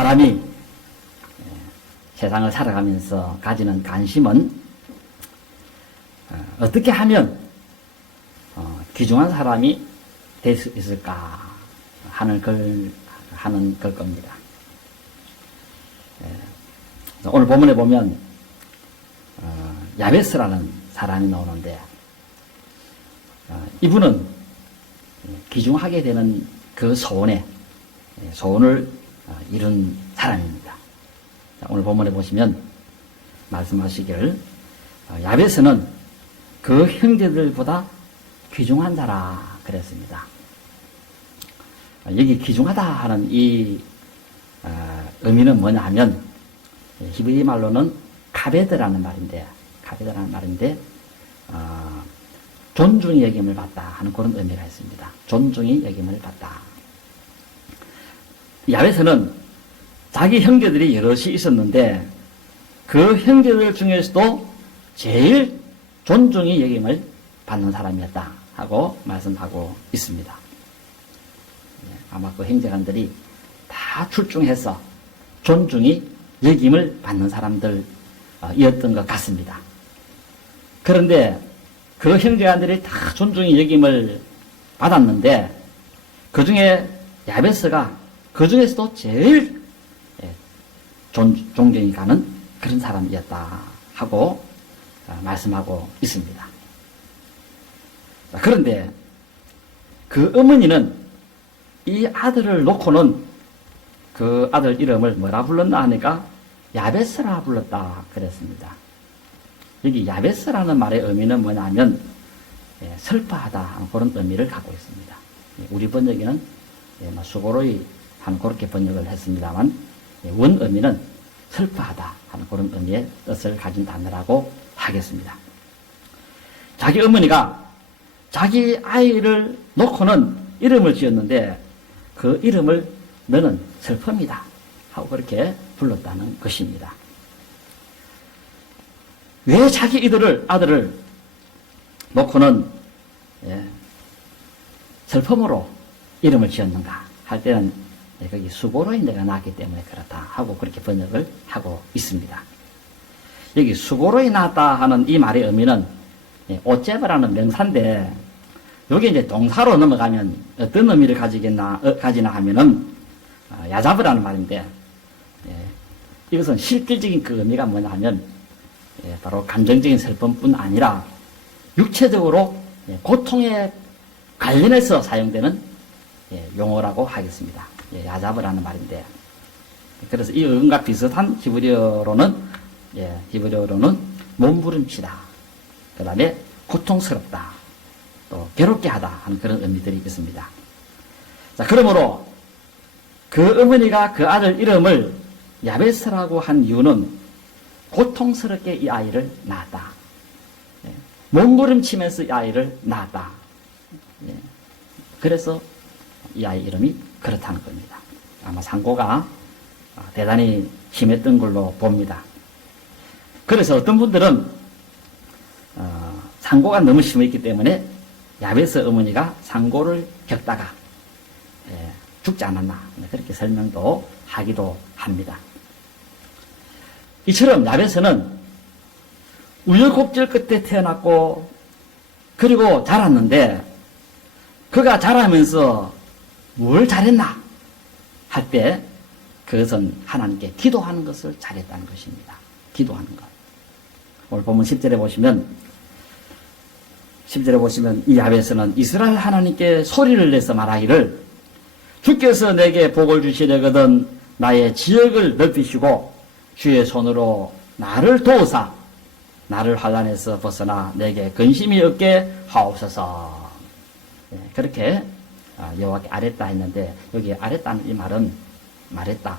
사람이 세상을 살아가면서 가지는 관심은 어떻게 하면 귀중한 사람이 될 수 있을까 하는 걸 겁니다. 오늘 본문에 보면 야베스라는 사람이 나오는데 이분은 귀중하게 되는 그 소원을 이룬 사람입니다. 오늘 본문에 보시면 말씀하시기를 야베스는 그 형제들보다 귀중한 자라 그랬습니다. 여기 귀중하다 하는 이 의미는 뭐냐 하면 히브리 말로는 카베드라는 말인데 존중이 여김을 받다 하는 그런 의미가 있습니다. 존중이 여김을 받다. 야베스는 자기 형제들이 여럿이 있었는데 그 형제들 중에서도 제일 존중이 여김을 받는 사람이었다 하고 말씀하고 있습니다. 아마 그 형제간들이 다 출중해서 존중이 여김을 받는 사람들이었던 것 같습니다. 그런데 그 형제간들이 다 존중이 여김을 받았는데 그 중에 야베스가 그 중에서도 제일 존경이 가는 그런 사람이었다 하고 말씀하고 있습니다. 그런데 그 어머니는 이 아들을 놓고는 그 아들 이름을 뭐라 불렀나 하니까 야베스라 불렀다 그랬습니다. 여기 야베스라는 말의 의미는 뭐냐면 슬퍼하다 그런 의미를 갖고 있습니다. 우리 번역에는 수고로이 하는 그렇게 번역을 했습니다만 원 의미는 슬퍼하다 하는 그런 의미의 뜻을 가진 단어라고 하겠습니다. 자기 어머니가 자기 아이를 놓고는 이름을 지었는데 그 이름을 너는 슬픔이다 하고 그렇게 불렀다는 것입니다. 왜 자기 아들을 놓고는 슬픔으로 이름을 지었는가 할 때는 거기 수고로이 내가 낳았기 때문에 그렇다 하고 그렇게 번역을 하고 있습니다. 여기 수고로이 낳았다 하는 이 말의 의미는 오제브라는 명사인데 여기 이제 동사로 넘어가면 어떤 의미를 가지나 하면은 야자브라는 말인데 이것은 실질적인 그 의미가 뭐냐 하면 바로 감정적인 슬픔뿐 아니라 육체적으로 고통에 관련해서 사용되는 용어라고 하겠습니다. 야자브라는 말인데 그래서 이 의미가 비슷한 히브리어로는 몸부림치다, 그 다음에 고통스럽다, 또 괴롭게 하다 하는 그런 의미들이 있습니다. 자, 그러므로 그 어머니가 그 아들 이름을 야베스라고 한 이유는 고통스럽게 이 아이를 낳았다. 몸부림치면서 이 아이를 낳았다. 그래서 이 아이 이름이 그렇다는 겁니다. 아마 상고가 대단히 심했던 걸로 봅니다. 그래서 어떤 분들은 상고가 너무 심했기 때문에 야베스 어머니가 상고를 겪다가 죽지 않았나 그렇게 설명도 하기도 합니다. 이처럼 야베스는 우여곡절 끝에 태어났고 그리고 자랐는데 그가 자라면서 뭘 잘했나 할 때 그것은 하나님께 기도하는 것을 잘했다는 것입니다. 기도하는 것. 오늘 보면 10절에 보시면 이 야베스는 이스라엘 하나님께 소리를 내서 말하기를 주께서 내게 복을 주시려거든 나의 지역을 넓히시고 주의 손으로 나를 도우사 나를 환난에서 벗어나 내게 근심이 없게 하옵소서. 그렇게 여호와께 아랬다 했는데 여기 아랬다는 이 말은 말했다,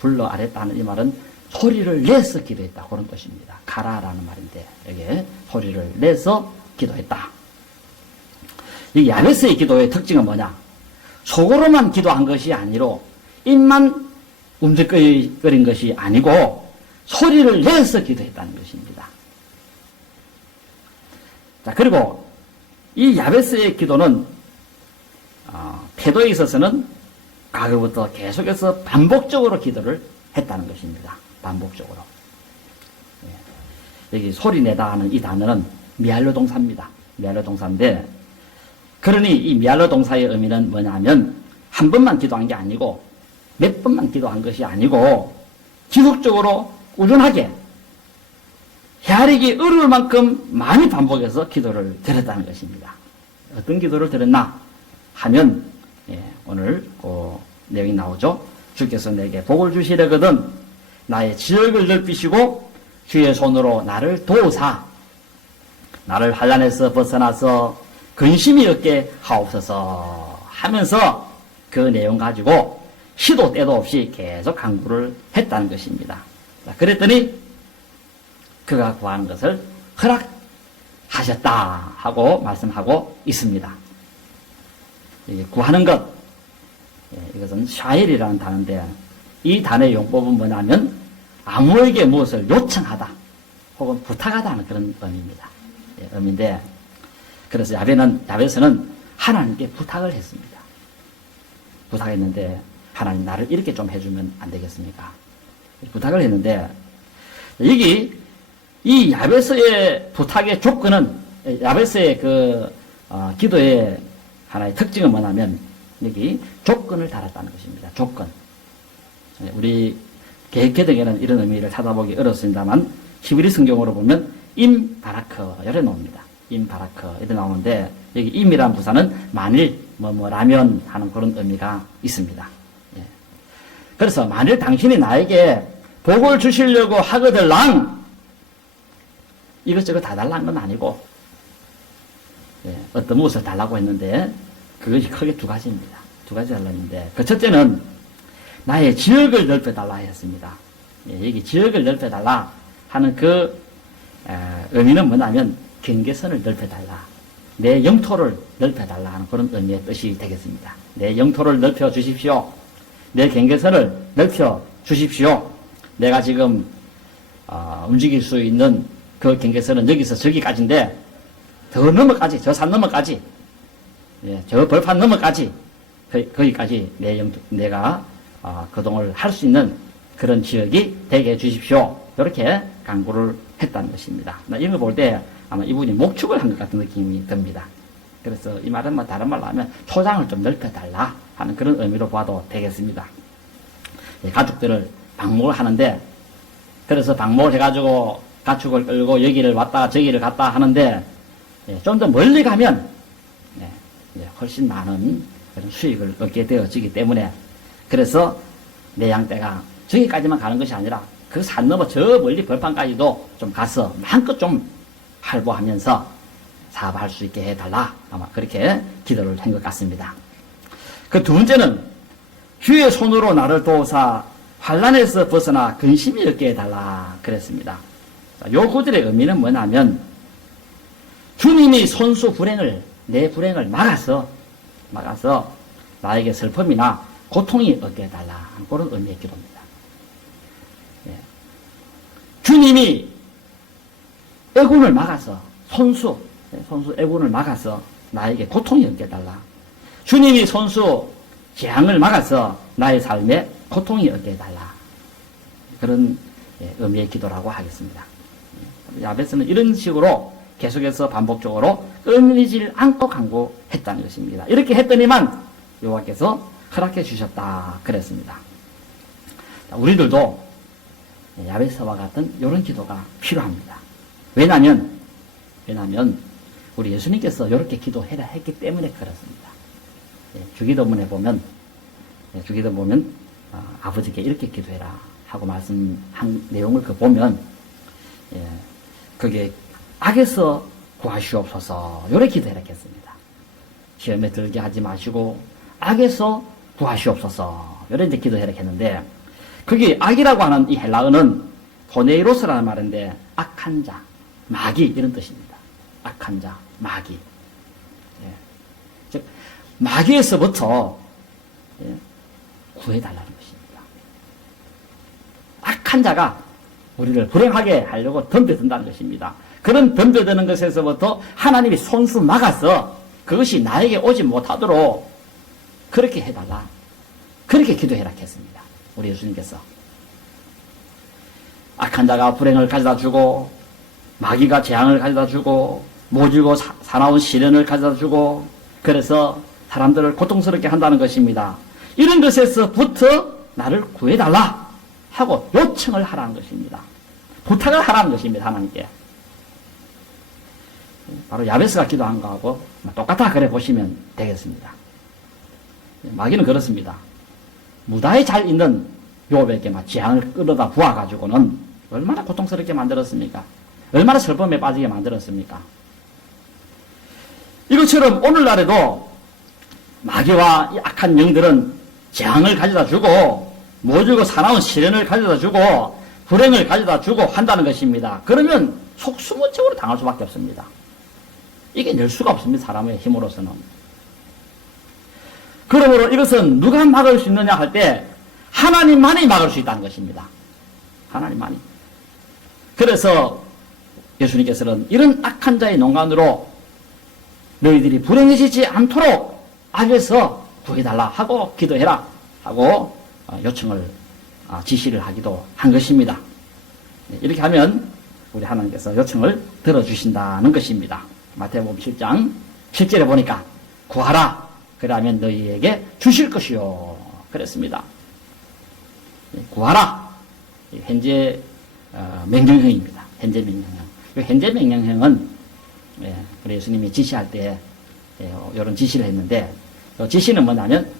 불러 아랬다는 이 말은 소리를 내서 기도했다 그런 뜻입니다. 가라라는 말인데 여기에 소리를 내서 기도했다. 이 야베스의 기도의 특징은 뭐냐? 속으로만 기도한 것이 아니로 입만 움직거린 것이 아니고 소리를 내서 기도했다는 것입니다. 자, 그리고 이 야베스의 기도는 태도에 있어서는 과거부터 계속해서 반복적으로 기도를 했다는 것입니다. 반복적으로. 여기 소리내다 하는 이 단어는 미알로 동사입니다. 미알로 동사인데, 그러니 이 미알로 동사의 의미는 뭐냐면 한 번만 기도한 게 아니고 몇 번만 기도한 것이 아니고 지속적으로 꾸준하게 헤아리기 어려울 만큼 많이 반복해서 기도를 드렸다는 것입니다. 어떤 기도를 드렸나 하면 오늘 그 내용이 나오죠. 주께서 내게 복을 주시려거든 나의 지역을 넓히시고 주의 손으로 나를 도우사 나를 환난에서 벗어나서 근심이 없게 하옵소서 하면서 그 내용 가지고 시도 때도 없이 계속 간구를 했다는 것입니다. 그랬더니 그가 구하는 것을 허락하셨다 하고 말씀하고 있습니다. 구하는 것, 이것은 샤일이라는 단어인데 이 단어의 용법은 뭐냐면 아무에게 무엇을 요청하다 혹은 부탁하다 하는 그런 의미입니다. 의미인데, 그래서 야베스는 하나님께 부탁을 했습니다. 부탁했는데 하나님 나를 이렇게 좀 해주면 안 되겠습니까? 부탁을 했는데 여기 이 야베스의 부탁의 조건은 야베스의 기도의 하나의 특징은 뭐냐면 여기 조건을 달았다는 것입니다. 조건. 우리 개혁개정에는 이런 의미를 찾아보기 어렵습니다만 히브리 성경으로 보면 임바라크 이래 나옵니다. 임바라크 이래 나오는데 여기 임이란 부사는 만일 뭐라면 하는 그런 의미가 있습니다. 그래서 만일 당신이 나에게 복을 주시려고 하거들랑 이것저것 다 달라는 건 아니고 어떤 무엇을 달라고 했는데 그것이 크게 두 가지입니다. 두 가지 달랐는데 그 첫째는 나의 지역을 넓혀달라 했습니다. 여기 지역을 넓혀달라 하는 그 의미는 뭐냐면 경계선을 넓혀달라, 내 영토를 넓혀달라 하는 그런 의미의 뜻이 되겠습니다. 내 영토를 넓혀 주십시오. 내 경계선을 넓혀 주십시오. 내가 지금 움직일 수 있는 그 경계선은 여기서 저기까지인데 더 넘어까지, 저 산 넘어까지, 저 벌판 넘어까지 거기까지 내가 거동을 할 수 있는 그런 지역이 되게 해주십시오. 이렇게 간구를 했다는 것입니다. 이런 거 볼 때 아마 이분이 목축을 한 것 같은 느낌이 듭니다. 그래서 이 말은 다른 말로 하면 초장을 좀 넓혀달라 하는 그런 의미로 봐도 되겠습니다. 가축들을 방목을 하는데, 그래서 방목을 해가지고 가축을 끌고 여기를 왔다 저기를 갔다 하는데 좀 더 멀리 가면 훨씬 많은 그런 수익을 얻게 되어지기 때문에, 그래서 내 양떼가 저기까지만 가는 것이 아니라 그 산 넘어 저 멀리 벌판까지도 좀 가서 마음껏 좀 활보하면서 사업할 수 있게 해달라, 아마 그렇게 기도를 한 것 같습니다. 그 두 번째는 주의 손으로 나를 도우사 환난에서 벗어나 근심이 없게 해달라 그랬습니다. 요 구절의 의미는 뭐냐면 주님이 손수 불행을, 내 불행을 막아서 나에게 슬픔이나 고통이 없게 해달라 하는 그런 의미의 기도입니다. 주님이 애군을 막아서 손수 애군을 막아서 나에게 고통이 없게 해달라. 주님이 손수 재앙을 막아서 나의 삶에 고통이 없게 해달라. 그런 의미의 기도라고 하겠습니다. 야베스는 이런 식으로 계속해서 반복적으로 끊이질 않고 간구했다는 것입니다. 이렇게 했더니만 여호와께서 허락해 주셨다 그랬습니다. 우리들도 야베스와 같은 이런 기도가 필요합니다. 왜냐하면 우리 예수님께서 이렇게 기도해라 했기 때문에 그렇습니다. 주기도문에 보면 아버지께 이렇게 기도해라 하고 말씀한 내용을 보면 그게 악에서 구하시옵소서 이렇게 기도해라 했습니다. 시험에 들게 하지 마시고 악에서 구하시옵소서 이렇게 기도해라 했는데, 그게 악이라고 하는 이 헬라어는 포네이로스라는 말인데 악한 자, 마귀 이런 뜻입니다. 악한 자, 마귀. 즉 마귀에서부터 구해달라는 것입니다. 악한 자가 우리를 불행하게 하려고 덤벼든다는 것입니다. 그런 덤벼드는 것에서부터 하나님이 손수 막아서 그것이 나에게 오지 못하도록 그렇게 해달라. 그렇게 기도해라 했습니다. 우리 예수님께서. 악한 자가 불행을 가져다 주고, 마귀가 재앙을 가져다 주고, 모질고 사나운 시련을 가져다 주고, 그래서 사람들을 고통스럽게 한다는 것입니다. 이런 것에서부터 나를 구해달라 하고 요청을 하라는 것입니다. 부탁을 하라는 것입니다. 하나님께. 바로 야베스가 기도한 거하고 똑같아 그래 보시면 되겠습니다. 마귀는 그렇습니다. 무다에 잘 있는 욥에게 막 재앙을 끌어다 부어가지고는 얼마나 고통스럽게 만들었습니까? 얼마나 슬픔에 빠지게 만들었습니까? 이것처럼 오늘날에도 마귀와 이 악한 영들은 재앙을 가져다 주고 모질고 사나운 시련을 가져다 주고 불행을 가져다 주고 한다는 것입니다. 그러면 속수무책으로 당할 수밖에 없습니다. 이게 낼 수가 없습니다. 사람의 힘으로서는. 그러므로 이것은 누가 막을 수 있느냐 할 때 하나님만이 막을 수 있다는 것입니다. 하나님만이. 그래서 예수님께서는 이런 악한 자의 농간으로 너희들이 불행해지지 않도록 악에서 구해달라 하고 기도해라 하고 요청을 지시를 하기도 한 것입니다. 이렇게 하면 우리 하나님께서 요청을 들어주신다는 것입니다. 마태복음 7장 7절에 보니까 구하라 그러면 너희에게 주실 것이요 그랬습니다. 구하라 현재 명령형입니다. 현재 명령형. 현재 명령형은 우리 예수님이 지시할 때 이런 지시를 했는데 지시는 뭐냐면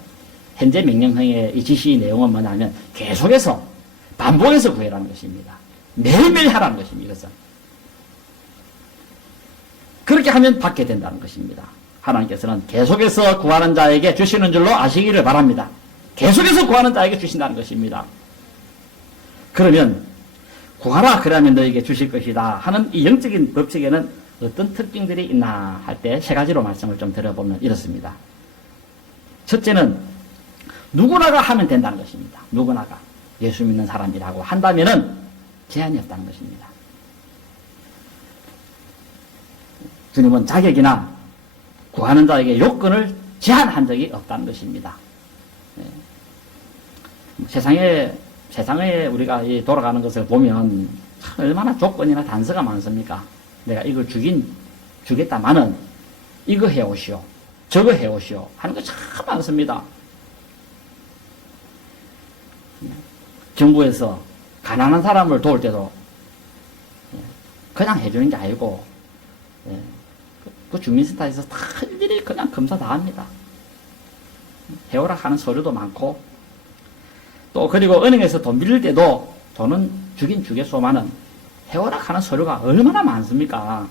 현재 명령형의 이 지시 내용은 뭐냐면 계속해서 반복해서 구해라는 것입니다. 매일매일 하라는 것입니다. 이것은. 그렇게 하면 받게 된다는 것입니다. 하나님께서는 계속해서 구하는 자에게 주시는 줄로 아시기를 바랍니다. 계속해서 구하는 자에게 주신다는 것입니다. 그러면 구하라 그러면 너에게 주실 것이다 하는 이 영적인 법칙에는 어떤 특징들이 있나 할 때 세 가지로 말씀을 좀 드려보면 이렇습니다. 첫째는 누구나가 하면 된다는 것입니다. 누구나가 예수 믿는 사람이라고 한다면은 제한이 없다는 것입니다. 주님은 자격이나 구하는 자에게 요건을 제한한 적이 없다는 것입니다. 세상에 우리가 돌아가는 것을 보면 얼마나 조건이나 단서가 많습니까? 내가 이걸 주겠다마는 이거 해오시오, 저거 해오시오 하는 거 참 많습니다. 정부에서 가난한 사람을 도울 때도 그냥 해주는 게 아니고 그 주민센터에서 다 일일이 그냥 검사 다 합니다. 해오라 하는 서류도 많고 또 그리고 은행에서 돈 빌릴 때도 돈은 주긴 주겠소만은 해오라 하는 서류가 얼마나 많습니까?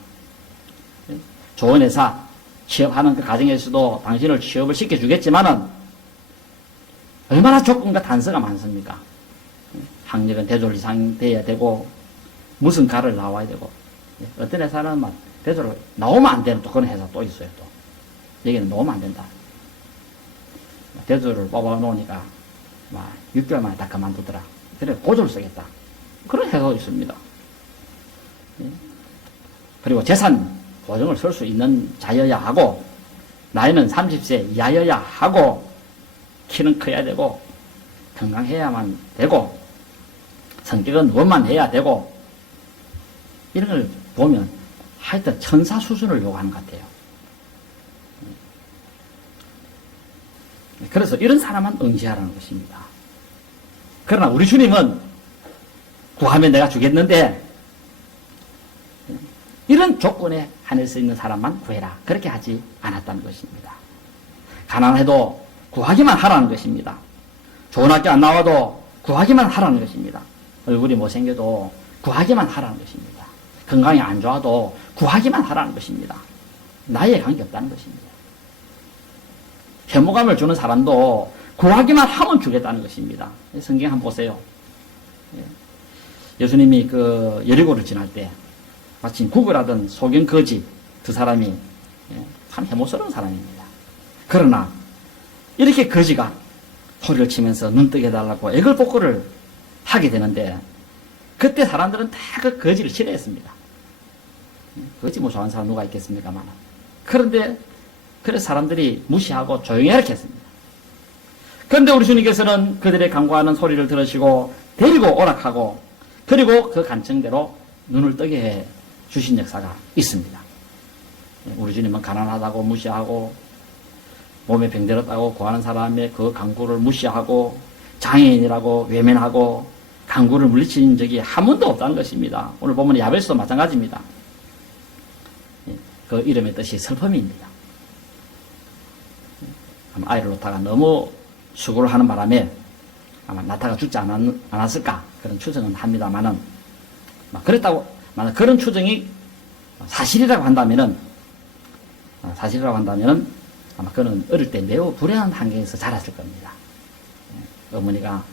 좋은 회사 취업하는 그 과정에서도 당신을 취업을 시켜주겠지만은 얼마나 조건과 단서가 많습니까? 학력은 대졸 이상 돼야 되고 무슨 과를 나와야 되고 어떤 회사는 막 대졸 나오면 안 되는 또 그런 회사 또 있어요. 또 여기는 나오면 안 된다. 대졸을 뽑아 놓으니까 막 6개월 만에 다 그만두더라. 그래 고졸 쓰겠다. 그런 회사도 있습니다. 그리고 재산 보증을 쓸 수 있는 자여야 하고 나이는 30세 이하여야 하고 키는 커야 되고 건강해야만 되고 성격은 원만해야 되고 이런 걸 보면 하여튼 천사 수준을 요구하는 것 같아요. 그래서 이런 사람만 응시하라는 것입니다. 그러나 우리 주님은 구하면 내가 주겠는데 이런 조건에 한할 수 있는 사람만 구해라. 그렇게 하지 않았다는 것입니다. 가난해도 구하기만 하라는 것입니다. 좋은 학교 안 나와도 구하기만 하라는 것입니다. 얼굴이 못생겨도 구하기만 하라는 것입니다. 건강이 안 좋아도 구하기만 하라는 것입니다. 나이에 관계없다는 것입니다. 혐오감을 주는 사람도 구하기만 하면 주겠다는 것입니다. 성경 한번 보세요. 예수님이 그 여리고를 지날 때 마침 구걸하던 소경 거지 두 사람이 참 혐오스러운 사람입니다. 그러나 이렇게 거지가 소리를 치면서 눈뜨게 해달라고 애걸복걸을 하게 되는데 그때 사람들은 다 그 거지를 싫어했습니다. 거지 무서워하는 사람 누가 있겠습니까만. 그런데 그래서 사람들이 무시하고 조용히 이렇게 했습니다. 그런데 우리 주님께서는 그들의 간구하는 소리를 들으시고 데리고 오락하고 그리고 그 간청대로 눈을 뜨게 해 주신 역사가 있습니다. 우리 주님은 가난하다고 무시하고 몸에 병들었다고 구하는 사람의 그 간구를 무시하고 장애인이라고 외면하고 간구를 물리친 적이 한 번도 없다는 것입니다. 오늘 보면 야베스도 마찬가지입니다. 그 이름의 뜻이 슬픔입니다. 아이를 놓다가 너무 수고를 하는 바람에 아마 낳다가 죽지 않았을까 그런 추정은 합니다만은 그랬다고 만약 그런 추정이 사실이라고 한다면은 아마 그는 어릴 때 매우 불행한 환경에서 자랐을 겁니다. 어머니가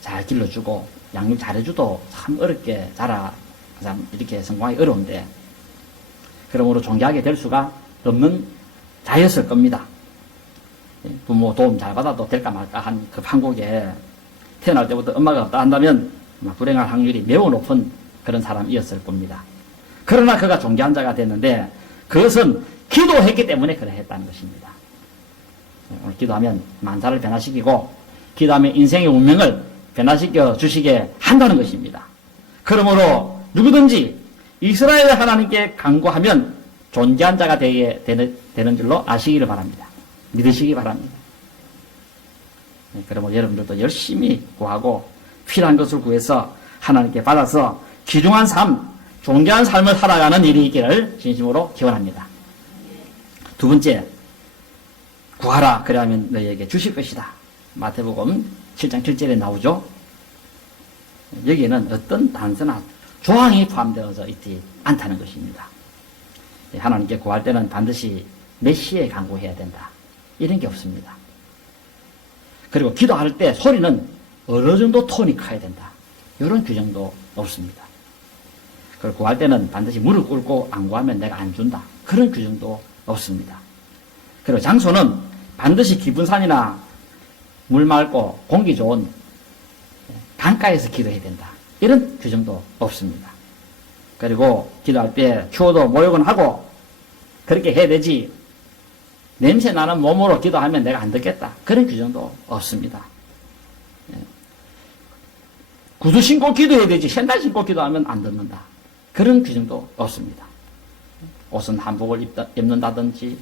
잘 길러주고 양육 잘해주도 참 어렵게 참 이렇게 성공하기 어려운데 그러므로 존경하게 될 수가 없는 자였을 겁니다. 부모 도움 잘 받아도 될까 말까 한 그 판국에 태어날 때부터 엄마가 없다 한다면 불행할 확률이 매우 높은 그런 사람이었을 겁니다. 그러나 그가 존귀한 자가 됐는데 그것은 기도했기 때문에 그러했다는 것입니다. 오늘 기도하면 만사를 변화시키고 기도하면 인생의 운명을 변화시켜 주시게 한다는 것입니다. 그러므로 누구든지 이스라엘 하나님께 간구하면 존귀한 자가 되는 줄로 아시기를 바랍니다. 믿으시기 바랍니다. 그러므로 여러분들도 열심히 구하고 필요한 것을 구해서 하나님께 받아서 귀중한 삶, 존귀한 삶을 살아가는 일이 있기를 진심으로 기원합니다. 두 번째, 구하라 그리하면 너희에게 주실 것이다. 마태복음 7장 7절에 나오죠. 여기에는 어떤 단서나 조항이 포함되어져 있지 않다는 것입니다. 하나님께 구할 때는 반드시 메시에 간구해야 된다. 이런 게 없습니다. 그리고 기도할 때 소리는 어느 정도 톤이 커야 된다. 이런 규정도 없습니다. 그리고 구할 때는 반드시 무릎 꿇고 안 구하면 내가 안 준다. 그런 규정도 없습니다. 그리고 장소는 반드시 깊은 산이나 물 맑고 공기 좋은 강가에서 기도해야 된다. 이런 규정도 없습니다. 그리고 기도할 때 추워도 모욕은 하고 그렇게 해야 되지 냄새 나는 몸으로 기도하면 내가 안 듣겠다. 그런 규정도 없습니다. 구두 신고 기도해야 되지 샌들 신고 기도하면 안 듣는다. 그런 규정도 없습니다. 옷은 한복을 입는다든지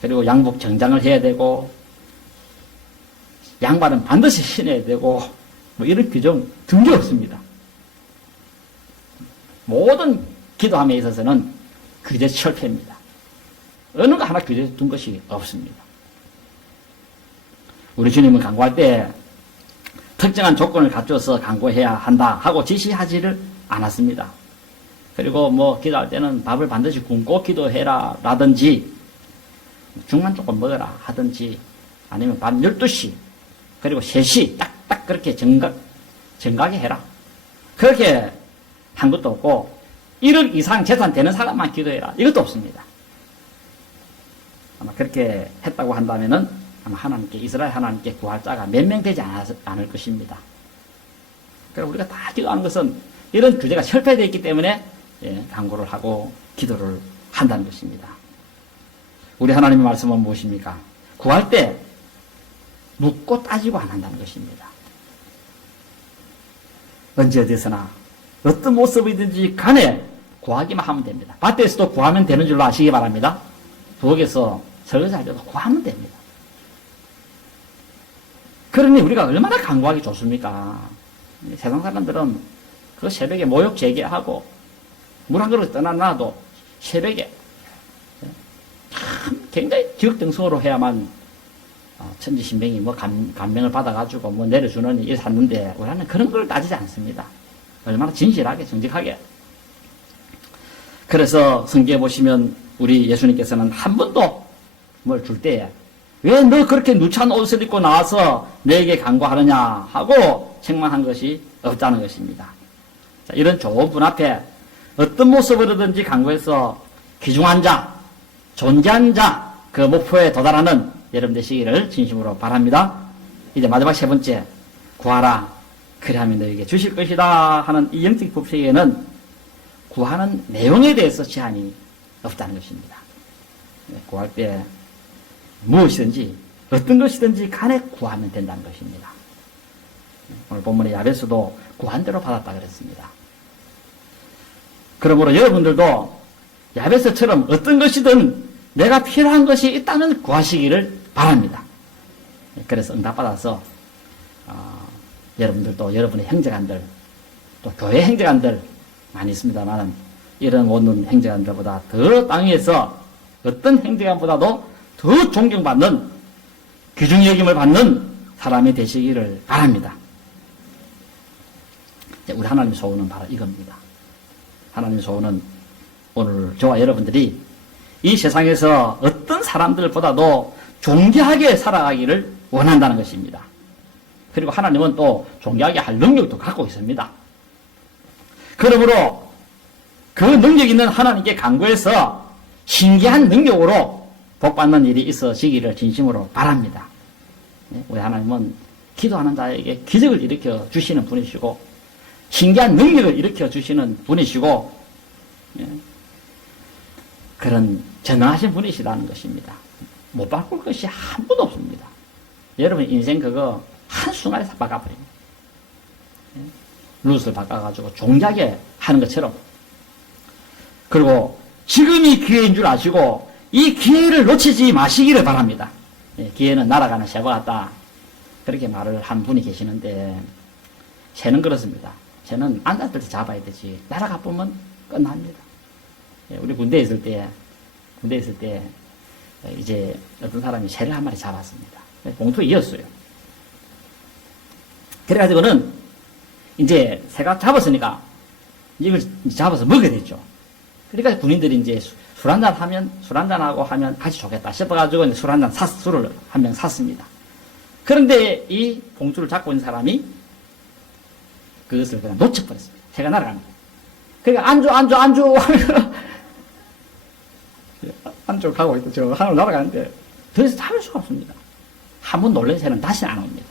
그리고 양복 정장을 해야 되고 양말은 반드시 신어야 되고 이런 규정 둔 게 없습니다. 모든 기도함에 있어서는 규제 철폐입니다. 어느 거 하나 규제 둔 것이 없습니다. 우리 주님은 간구할 때 특정한 조건을 갖춰서 간구해야 한다 하고 지시하지를 않았습니다. 그리고 기도할 때는 밥을 반드시 굶고 기도해라 라든지 중간 조금 먹어라 하든지 아니면 밤 12시 그리고 3시 딱 그렇게 정각에 해라. 그렇게 한 것도 없고 1억 이상 재산 되는 사람만 기도해라. 이것도 없습니다. 아마 그렇게 했다고 한다면은 아마 이스라엘 하나님께 구할 자가 몇 명 되지 않을 것입니다. 그래서 우리가 다 기도하는 것은 이런 규제가 철폐되어 있기 때문에 간구를 하고 기도를 한다는 것입니다. 우리 하나님의 말씀은 무엇입니까? 구할 때 묻고 따지고 안 한다는 것입니다. 언제 어디서나 어떤 모습이든지 간에 구하기만 하면 됩니다. 밭에서도 구하면 되는 줄로 아시기 바랍니다. 부엌에서 설거지할 때도 구하면 됩니다. 그러니 우리가 얼마나 간구하기 좋습니까? 세상 사람들은 그 새벽에 모욕 제기하고 물 한 그릇 떠나놔도 새벽에 참 굉장히 기억등성으로 해야만 천지신명이 감명을 받아가지고 내려주는 일을 샀는데 우리는 그런 걸 따지지 않습니다. 얼마나 진실하게 정직하게. 그래서 성경에 보시면 우리 예수님께서는 한 번도 뭘 줄 때에 왜 너 그렇게 누찬 옷을 입고 나와서 내게 간구하느냐 하고 책망한 것이 없다는 것입니다. 자, 이런 좋은 분 앞에 어떤 모습으로든지 간구해서 귀중한 자, 존귀한 자, 그 목표에 도달하는 여러분 되시기를 진심으로 바랍니다. 이제 마지막 세 번째, 구하라. 그리하면 너에게 주실 것이다 하는 이 영적 법칙에는 구하는 내용에 대해서 제한이 없다는 것입니다. 구할 때 무엇이든지 어떤 것이든지 간에 구하면 된다는 것입니다. 오늘 본문의 야베스도 구한 대로 받았다 그랬습니다. 그러므로 여러분들도 야베스처럼 어떤 것이든 내가 필요한 것이 있다면 구하시기를 바랍니다. 그래서 응답받아서 여러분들도 여러분의 형제간들 또 교회 형제간들 많이 있습니다만 이런 원룸 형제간들보다 더 땅 위에서 어떤 형제간보다도 더 존경받는 귀중 여김을 받는 사람이 되시기를 바랍니다. 우리 하나님의 소원은 바로 이겁니다. 하나님의 소원은 오늘 저와 여러분들이 이 세상에서 어떤 사람들보다도 존귀하게 살아가기를 원한다는 것입니다. 그리고 하나님은 또 존귀하게 할 능력도 갖고 있습니다. 그러므로 그 능력 있는 하나님께 간구해서 신기한 능력으로 복받는 일이 있어지기를 진심으로 바랍니다. 우리 하나님은 기도하는 자에게 기적을 일으켜 주시는 분이시고 신기한 능력을 일으켜 주시는 분이시고 그런 전능하신 분이시라는 것입니다. 못 바꿀 것이 한 번도 없습니다. 여러분 인생 그거 한순간에 다 바꿔버립니다. 루트를 바꿔가지고 종자게 하는 것처럼. 그리고 지금이 기회인 줄 아시고 이 기회를 놓치지 마시기를 바랍니다. 기회는 날아가는 새와 같다. 그렇게 말을 한 분이 계시는데 새는 그렇습니다. 새는 앉았을 때 잡아야 되지 날아가 보면 끝납니다. 우리 군대에 있을 때 이제 어떤 사람이 새를 한 마리 잡았습니다. 봉투에 이었어요. 그래가지고는 이제 새가 잡았으니까 이걸 잡아서 먹어야 되죠. 그러니까 군인들이 이제 술 한잔하고 하면 같이 좋겠다 싶어가지고 이제 술을 한 병 샀습니다. 그런데 이 봉투를 잡고 있는 사람이 그것을 그냥 놓쳐버렸습니다. 새가 날아갑니다. 그러니까 안주 하면서 안쪽으로 가고 있고 저 하늘로 날아가는데 더 이상 잡을 수가 없습니다. 한 번 놀란 새는 다시는 안 옵니다.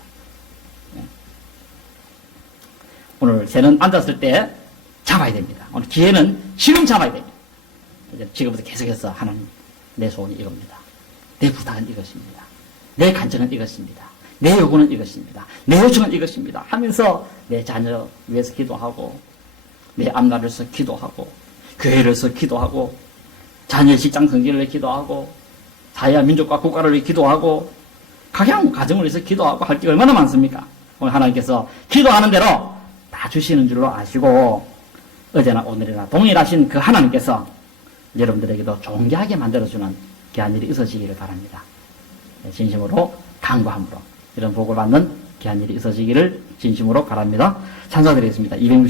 오늘 새는 앉았을 때 잡아야 됩니다. 오늘 기회는 지금 잡아야 됩니다. 지금부터 계속해서 하나님 내 소원이 이겁니다. 내 부탁은 이것입니다. 내 간청은 이것입니다. 내 요구는 이것입니다. 내 요청은 이것입니다. 하면서 내 자녀 위해서 기도하고 내 앞날을 위해서 기도하고 교회를 위해서 기도하고 자녀의 직장 승진을 위해 기도하고 사회와 민족과 국가를 위해 기도하고 각양 가정을 위해서 기도하고 할 게 얼마나 많습니까? 오늘 하나님께서 기도하는 대로 다 주시는 줄로 아시고 어제나 오늘이나 동일하신 그 하나님께서 여러분들에게도 존귀하게 만들어주는 귀한 일이 있어지기를 바랍니다. 진심으로 간구함으로 이런 복을 받는 귀한 일이 있어지기를 진심으로 바랍니다. 찬송드리겠습니다. 260